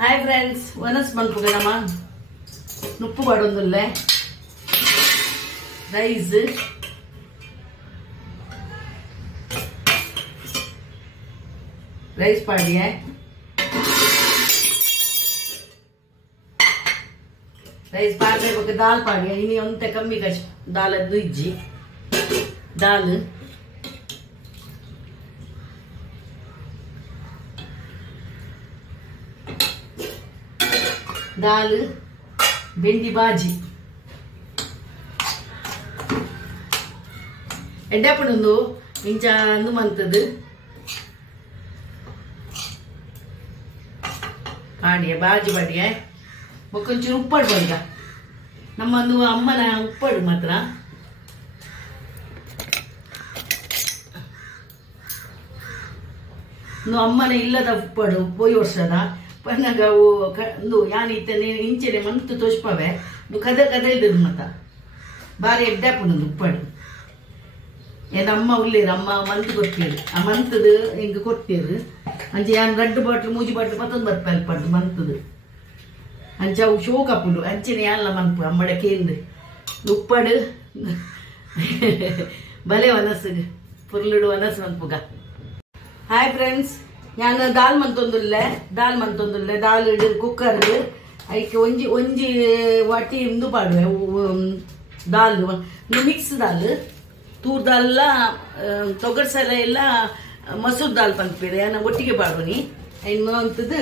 Hi friends वनस मनपुगनमा नुप्पु पडोंदुल्ले rice rice पाडिये rice पाडे बके दाल पाडिये इनी ओंते कम्मी कच दाल दुइज्जी दाल दाल बेंडी बाजी एड्डपडुंदु इंच अंदु मंतदु पाडिये बाजी पाडिये मोक्कोंचूरु उप्पडु बंद नम्मंदु अम्मन उप्पडु मात्र अम्मन इल्लद उप्पडु पोयि वर्षद पन्नगವು ಒಂದು ಯಾನಿತನೆ ಇಂಚನೆ ಮಂತು ತೋಷ್ಪವೆ ನು ಕದ ಕದ ಇಲ್ದು ಮತ ಬಾರಿ ಎಡ್ಡಪುನು ಉಪ್ಪಡು ಏನ ಅಮ್ಮ ಉಲ್ಲೇರ ಅಮ್ಮ ಮಂತು ಕೊಟ್ಟಿರು ಆ ಮಂತದು ಹಿಂಗ ಕೊಟ್ಟಿರು ಅಂಚೆ ಯಾನ್ ರೆಡ್ ಬಾಟ್ಲ್ ಮೂಜಿ ಬಾಟ್ಲ್ 11 ರೂಪಾಯಿ ಪಡ್ದು ಮಂತದು ಅಂಚೆ ಅವು ಶೋಕಪುಡು ಅಂಚನೆ ಯಾನ್ಲ ಮನ್ಪು ಅಮ್ಮಡ ಕೇಂದ್ರ ಉಪ್ಪಡು ಬಲೆ ವನಸ್ಸು ಪುರ್ಲುಡು ವನಸ್ಸು ಮನ್ಪುಗ ಹಾಯ್ ಫ್ರೆಂಡ್ಸ್ ഞാൻ ദാൽ മന്തೊಂದುಲ್ಲೆ ದಾಲ್ ಇಡು ಕುಕ್ಕರ್ ಐಕೆ ಒಂಜಿ ವಾಟಿ ಇಂದು ಪಾಡುವೆ ದಾಲ್ ಮಿಕ್ಸ್ ದಾಲ್ ತೂರ್ ದಾಲ್ ಎಲ್ಲ ತೊಗರ್ಸಲ ಎಲ್ಲ ಮಸೂರ್ ದಾಲ್ ಪಂದ್ಪೇರೆ ನಾನು ಒಟ್ಟಿಗೆ ಪಾಡುವನಿ ಇನ್ನು ಅಂತದ್ದು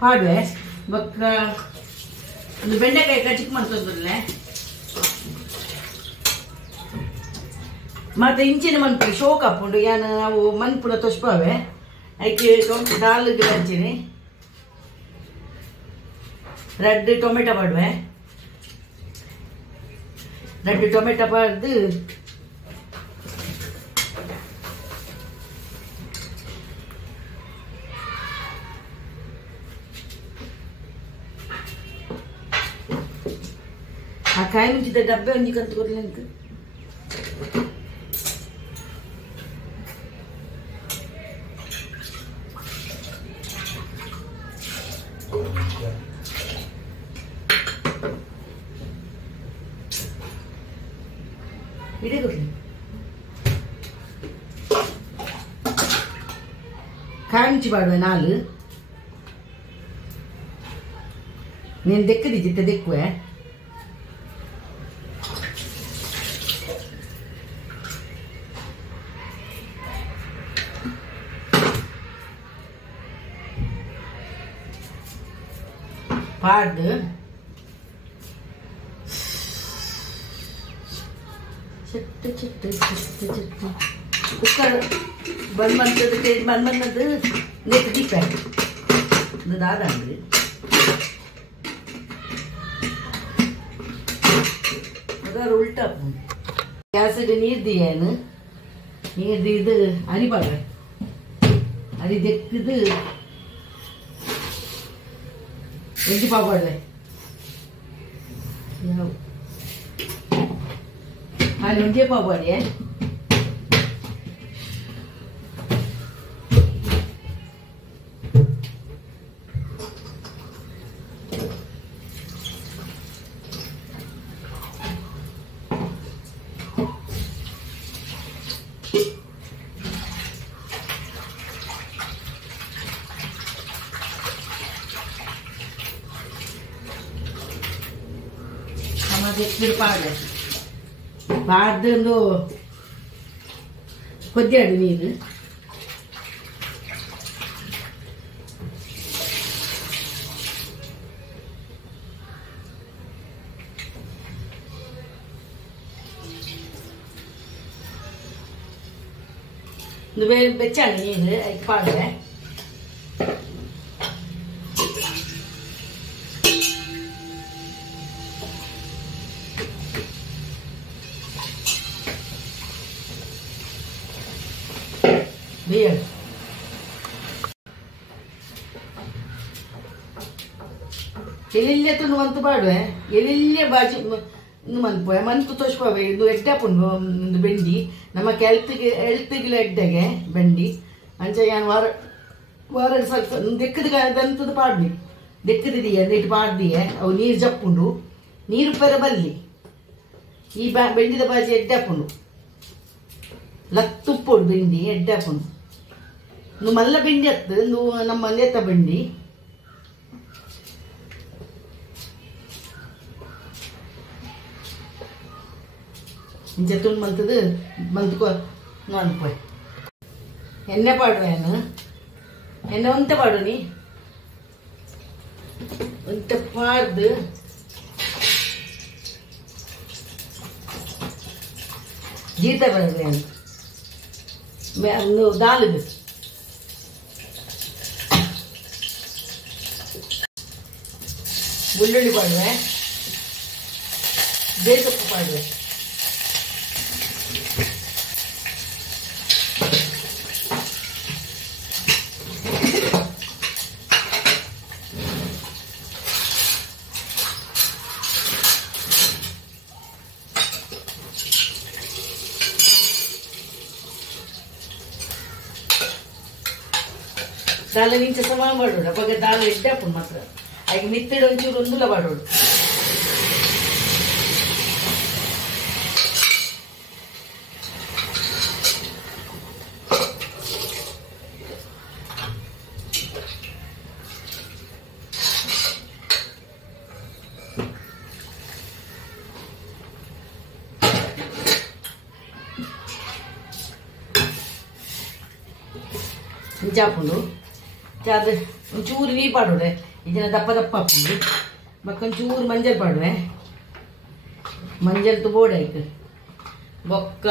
ಪಾಡುವೆ ಬಕ್ಕ ಒಂದು ಬೆಂಡೆಕಾಯಿ ಕಚಿಕ್ ಮन्तೊಂದುಲ್ಲೆ ಮತ್ತೆ ಇಂಚಿನ ಮನ್ಪು ಶೋಕ್ ಹಾಕೊಂಡು ಯಾನು ನಾವು ಮನ್ಪುನ ತೊಷ್ಪಾವೆ ಐಕೆ दाल ಹಂಚಿನಿ ರೆಡ್ ಟೊಮೆಟೊ ಪಾಡುವೆ ರೆಡ್ ಟೊಮೆಟೊ ಪಾಡ್ದು ಆ ಕಾಯಿ ಮುಂಚಿದ ಡಬ್ಬೆ ಒಂಜಿ ಕಂತು ಕೊಡ್ಲಿಂಕ್ ಕಾಂಚಿ ಪಾಡುವೆ ನಾಲು ನೀನು ದೆಕ್ಕದಿದ್ದಿತ್ತ ದೆಕ್ಕುವೆ ಪಾಡ್ದು ಚಟ್ಟ ಚಟ್ಟ ಚಟ್ಟ ಚಟ್ಟ ಕುಕ್ಕರ್ ಬಂದ್ ಬಂತದ್ದು ಟೇಸ್ಟ್ ಬಂದದ್ದು ನೆಟ್ ದೀಪ ಇದು ದಾದ ಅಂದ್ರೆ ಅದರ ಉಲ್ಟಾ ಗ್ಯಾಸಿಗೆ ನೀರು ದಿಯೇನು ನೀರು ಇದು ಅರಿಬಾಗ ಅರಿ ದೆಕ್ಕದು ಎಂಟಿ ಪಾಪಾಡ್ವೆ ಯಾವ ಅಲ್ಲಿ ಒಂದೇ ಪಾಪಾಡಿಯೇ ಪಾಡ್ದು ಕೊದ್ಯಾಡು ನೀರು ಬೆಚ್ಚಾಡು ನೀರು ಅದಕ್ಕೆ ಪಾಡುವೆ Bien. ಎಲ್ಲಿಲ್ಲೆ ಮಂತು ಪಾಡುವೆ ಎಲ್ಲಿಲ್ಲೆ ಬಾಜಿ ಮನ್ಪುವೆ ಮಂತು ತೋಚ್ಪವೆ ಇದು ಎಡ್ಡಪುಂಡು ಒಂದು ಬೆಂಡಿ ನಮ್ಮ ಹೆಲ್ತ್ಗೆ ಎಡ್ಡೆಗೆ ಬೆಂಡಿ ಅಂಚ ಯಾನ್ ವಾರ ಸ್ವಲ್ಪ ದೆಕ್ಕದ ದಂತದ ಪಾಡ್ಲಿ ದೆಕ್ಕದಿದೀಯ ನೆಟ್ಟು ಪಾಡ್ದಿಯ ಅವು ನೀರು ಜಪ್ಪುಂಡು ನೀರು ಪರ ಬಲ್ಲಿ ಈ ಬೆಂಡಿದ ಬಾಜಿ ಎಡ್ಡೆ ಹಾಕೊಂಡು ಲತ್ತುಪ್ಪೊಡು ಬೆಂಡಿ ಎಡ್ಡೆ ಹಾಕೊಂಡು ನೀವು ಮಲ್ಲ ಬೆಂಡಿ ಹತ್ತು ನೀವು ನಮ್ಮ ನೇತ ಬೆಂಡಿ ಇಂಚೆ ತುಂಡು ಮಂತದು ಮಂತ್ಕೊ ಅನ್ಪೋಯ್ ಎಣ್ಣೆ ಪಾಡುವೇನು ಎಣ್ಣೆ ಒಂತೆ ಪಾಡು ನೀ ಒಂತೆ ಪಾಡ್ದು ಜೀತ ಬರಬೇನು ದಾಲ್ದು ಬೆಳ್ಳುಳ್ಳಿ ಪಾಡುವೆ ಬೇಸೊಪ್ಪು ಪಾಡುವೆ ದಾಲ ನಿಂಚ ಸಮ ಮಾಡೋಡು ಅವಾಗ ದಾಲ ಎಡ್ಡೆ ಹಾಕೊಂಡು ಮಾತ್ರ ಆಗ ಮಿತ್ತಿಡು ಒಂಚೂರು ಒಂದುಲ ಮಾಡೋಡು ಇಂಚಾಪುಂಡು ಅದು ಒಂಚೂರು ನೀರು ಪಾಡೋಡೆ ಇದನ್ನ ದಪ್ಪ ದಪ್ಪ ಹಾಕೊಂಡು ಮಕ್ಕೊಂಚೂರು ಮಂಜಲ್ ಪಾಡುವೆ ಮಂಜಲ್ ಬೋಡೆ ಆಯ್ತು ಬೊಕ್ಕ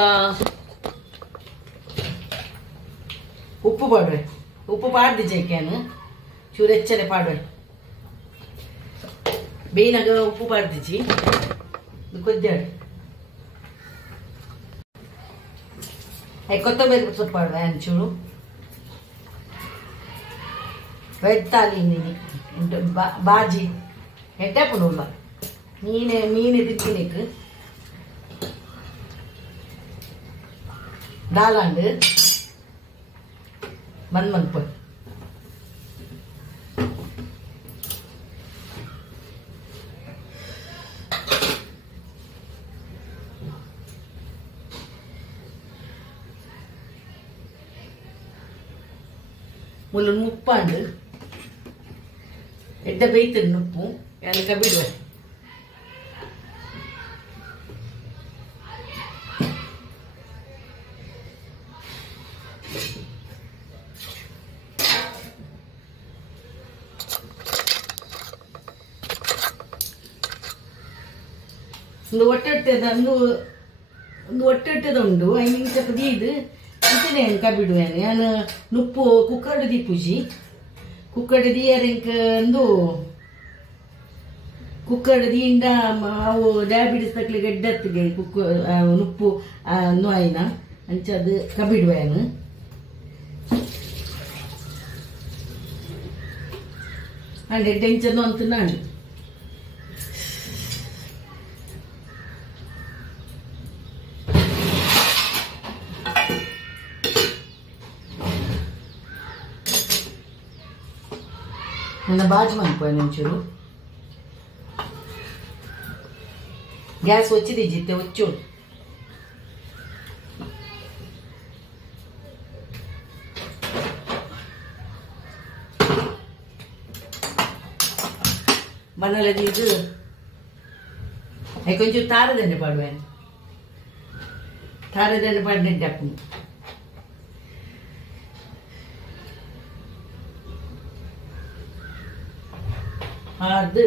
ಉಪ್ಪು ಪಾಡುವೆ ಉಪ್ಪು ಪಾಡ್ದಿ ಜೈಕ್ಯಾನು ಚೂರು ಹೆಚ್ಚನೆ ಪಾಡುವೆ ಬೇಯಿನಾಗ ಉಪ್ಪು ಪಾಡ್ದಿಚ್ಚಿ ಕೊದ್ದಾಡು ಕೊತ್ತಂಬರಿ ಸೊಪ್ಪು ಪಾಡುವೆ ಅಂಚೂರು வெத்தாலி மீன் பாஜி எட்டே பண்ணுவா மீன் திக்கினுக்கு டாலாண்டு மண்மண்பு முள்ளு முப்பாண்டு ಎಡ್ಡ ಬೇಯ್ತದೆ ನುಪ್ಪು ಅದಕ್ಕೆ ಬಿಡುವೆ ಒಂದು ಒಟ್ಟೆಟ್ಟದ ಒಂದು ಒಟ್ಟೆಟ್ಟದ ಉಂಡು ಐದು ಸ್ವಲ್ಪ ದೀದು ಇಂಚನೆ ಅನ್ಕ ಬಿಡುವೆ ನಾನು ನುಪ್ಪು ಕುಕ್ಕರ್ಡು ದೀಪುಜಿ ಕುಕ್ಕರ್ ದಿಯರಿಂಕ ಒಂದು ಕುಕ್ಕರ್ ದಿಯಿಂದ ಅವು ಡಯಾಬಿಟಿಸ್ ತಕ್ಲಿ ಗಡ್ಡತ್ತಿಗೆ ನುಪ್ಪು ನೋಯ್ನ ಅಂಚದು ಕಬಿಡುವೆನು ಅಂಡೆ ಟೆನ್ಷನ್ ಅಂತ ನಾನು ನನ್ನ ಬಾಜು ಮಾಡ್ಕೋಯ ಒಂಚೂರು ಗ್ಯಾಸ್ ಒಚ್ಚಿದಿಜ್ಜಿತ್ತೆ ಒಚ್ಚೋಡು ಮನೇಲಿ ಇದು కొంచెం ತಾರದಂಡೆ ಪಾಡುವೆ ತಾರದಂಡೆ ಪಾಡಿನೆಡ್ಡೆ ಹಾಕೊಂಡು ಅದು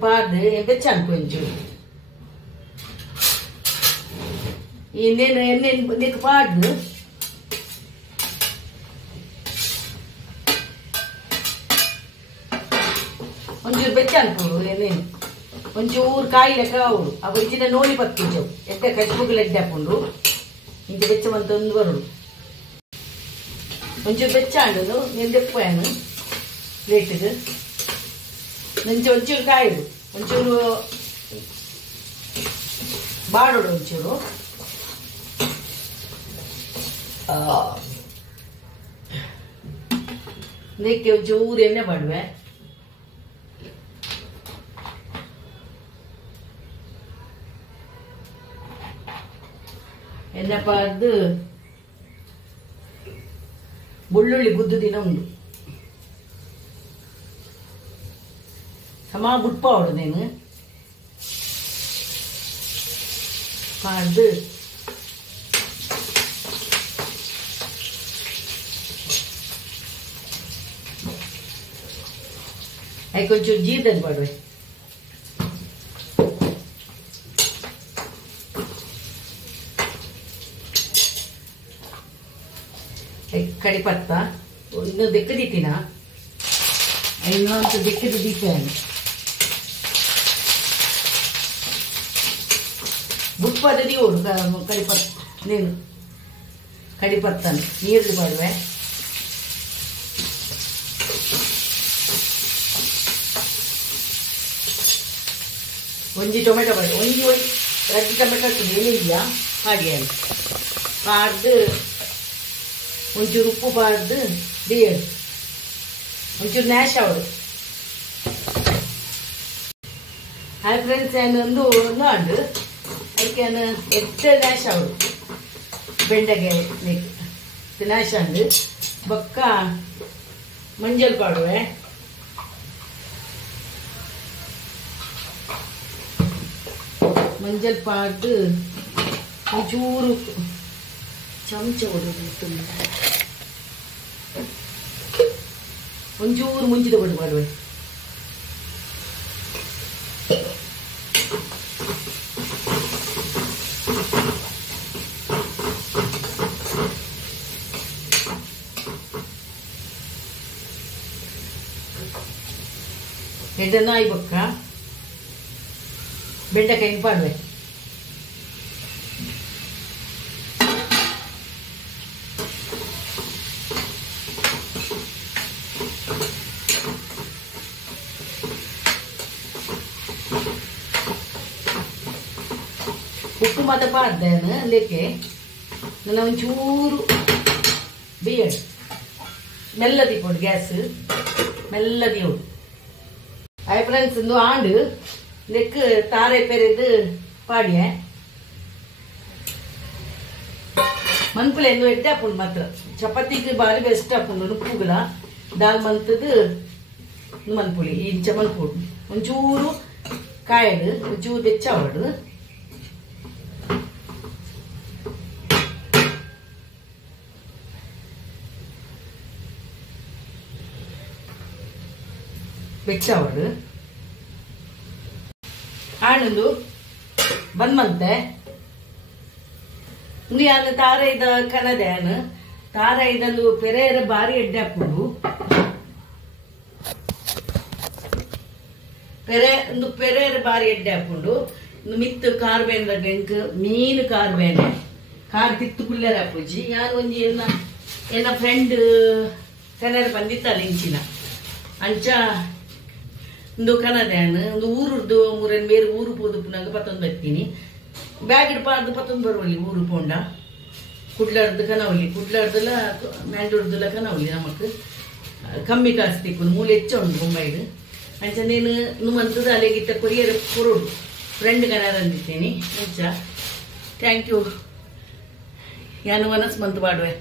పాడు పెంచాను కొంచెం నేను నీకు పాడు ಒಂಚೂರು ಬೆಚ್ಚಾನ್ಪುಡು ಏನೇನು ಒಂಚೂರು ಕಾಯಿ ಲೆಕ್ಕ ಅವಳು ಅವು ಇಂಚಿನ ನೋಡಿ ಪಕ್ಕಿಂಚವು ಎಡ್ಡೆ ಕಚ್ಬುಗ್ಲು ಎಡ್ಡೆ ಹಾಕೊಂಡು ಇಂಚ ಬೆಚ್ಚವಂತ ಒಂದು ಬರುಡು ಒಂಚೂರು ಬೆಚ್ಚಾಂಡು నేను తెప్పాను ಪ್ಲೇಟಿಗೆ ಒಂಚೂರು ಕಾಯಿಡು ಒಂಚೂರು ಬಾಡೋಡು ಒಂಚೂರು ಇದಕ್ಕೆ ಒಂಚೂರು ಎಣ್ಣೆ ಮಾಡುವೆ ಎಣ್ಣೆ ಪಾರ್ದು ಬೆಳ್ಳುಳ್ಳಿ ಗುದ್ದು ದಿನ ಉಂಡು ಸಮ ಬುಟ್ಪಾವಡು ನೀನು ಪಾರ್ದು ಅದಕ್ಕೆ ಒಂಚೂರು ಜೀರ್ದದ್ದು ಮಾಡುವೆ ಕಡಿಪತ್ತ ಇನ್ನು ದೆಕ್ಕದಿತ್ತಿನ ಇನ್ನೊಂದು ದೆಕ್ಕದ ದೀಪಾನು ಬುಟ್ಪದದಿ ಓಡು ಕಡಿಪತ್ತ ನೀನು ಕಡಿಪತ್ತನ ನೀರು ಮಾಡುವೆ ಒಂಜಿ ಟೊಮೆಟೊ ಮಾಡಿ ಒಂಜಿ ರಜ್ಜಿ ಟೊಮೆಟೊ ಏನಿದೆಯಾ ಹಾಗೆ ಪಾಡ್ದು ಒಂಚೂರು ಉಪ್ಪು ಪಾಡ್ದು ಬೇರು ಒಂಚೂರು ನ್ಯಾಶ್ ಅವಡು ಹಾಯ್ ಫ್ರೆಂಡ್ಸ್ ಏನೊಂದು ನಾಡು ಅದಕ್ಕೆ ಎತ್ತ ನ್ಯಾಶ್ ಅವಡು ಬೆಂಡೆಗೆ ನ್ಯಾಶ್ ಅಂದು ಬೊಕ್ಕ ಮಂಜಲ್ ಪಾಡುವೆ ಮಂಜಲ್ ಪಾಡ್ದು ಒಂಚೂರು ಚಮಚ ಹೊಡೆದು ಒಂಚೂರು ಮುಂಚಿದ ಬಿಟ್ಟು ಮಾಡುವೆ ಎಡ್ಡನಾಯಿ ಬೊಕ್ಕ ಬೆಂಡೆಕಾಯಿ ಪಾಡುವೆ ಉಪ್ಪು ಮಾತ್ರ ಪಾಡ್ದೇನು ಲೇಕೆ ನನ್ನ ಒಂಚೂರು ಬೇಯಡು ಮೆಲ್ಲದಿ ಕೊಡು ಗ್ಯಾಸ್ ಮೆಲ್ಲದಿ ಹೋಡು ಹಾಯ್ ಫ್ರೆಂಡ್ಸ್ ಒಂದು ಆಂಡು ಲೆಕ್ಕ ತಾರೆ ಪೆರೆದು ಪಾಡ್ಯ ಮನ್ಪುಲೆ ಎಂದು ಎಡ್ಡೆ ಹಾಕೊಂಡು ಮಾತ್ರ ಚಪಾತಿಗೆ ಬಾರಿ ಬೆಸ್ಟ್ ಹಾಕೊಂಡು ಉಪ್ಪುಗಳ ದಾಲ್ ಮಂತದ್ದು ಮನ್ಪುಳಿ ಇಂಚ ಮನ್ಪುಡು ಒಂಚೂರು ಕಾಯಡು ಒಂಚೂರು ಬೆಚ್ಚಾವಡು ಬೆಚ್ಚಾವಡು ಆಣಂದು ಬಂದ್ಮಂತೆ ಯಾನು ತಾರ ಇದ ಕಣದೇನು ತಾರ ಇದಂದು ಪೆರೇರ ಬಾರಿ ಎಡ್ಡೆ ಹಾಕೊಂಡು ಪೆರೇರ ಬಾರಿ ಎಡ್ಡೆ ಹಾಕೊಂಡು ಮಿತ್ತು ಕಾರ್ಬೇನ ಡೆಂಕ್ ಮೀನು ಕಾರ್ಬೇನೆ ಕಾರ್ ತಿತ್ತು ಕುಲ್ಲರ ಹಾಪುಜಿ ಯಾರು ಒಂಜಿ ಏನ ಫ್ರೆಂಡ್ ಕನ್ನಡ ಬಂದಿತ್ತಲ್ಲ ಇಂಚಿನ ಅಂಚ ಒಂದು ಕನದೇನು ಒಂದು ಊರದ್ದು ಮೂರನ್ನು ಬೇರೆ ಊರು ಪೋದುಪ್ಪನಾಗ ಪತ್ತೊಂದು ಬರ್ತೀನಿ ಬ್ಯಾಗ್ ಇಡ್ಪಾರ್ದು ಪತ್ತೊಂದು ಬರುವಲ್ಲಿ ಊರು ಪೋಂಡ ಕುಡ್ಲಾರ್ದು ಕನವಲ್ಲಿ ಕುಡ್ಲಾರ್ದಲ್ಲ ಮ್ಯಾಂಡೂರ್ದಲ್ಲ ಕನವಲ್ಲಿ ನಮಕ್ ಕಮ್ಮಿ ಕಾಸು ತಿಕ್ಕೊಂಡು ಮೂಲೆ ಹೆಚ್ಚ ಉಂಟು ಬೊಂಬೈಡು ಅಂಚ ನೀನು ನುಮ್ಮಂತದ ಅಲೆಗಿತ್ತ ಕೊರಿಯರ್ ಕೊರೋಡು ಫ್ರೆಂಡ್ ಕನ್ನಡ ಅಂದಿದ್ದೀನಿ ಅಂಚ ಥ್ಯಾಂಕ್ ಯು ಯಾನು ಮನಸ್ಸು ಬಂತು ಮಾಡುವೆ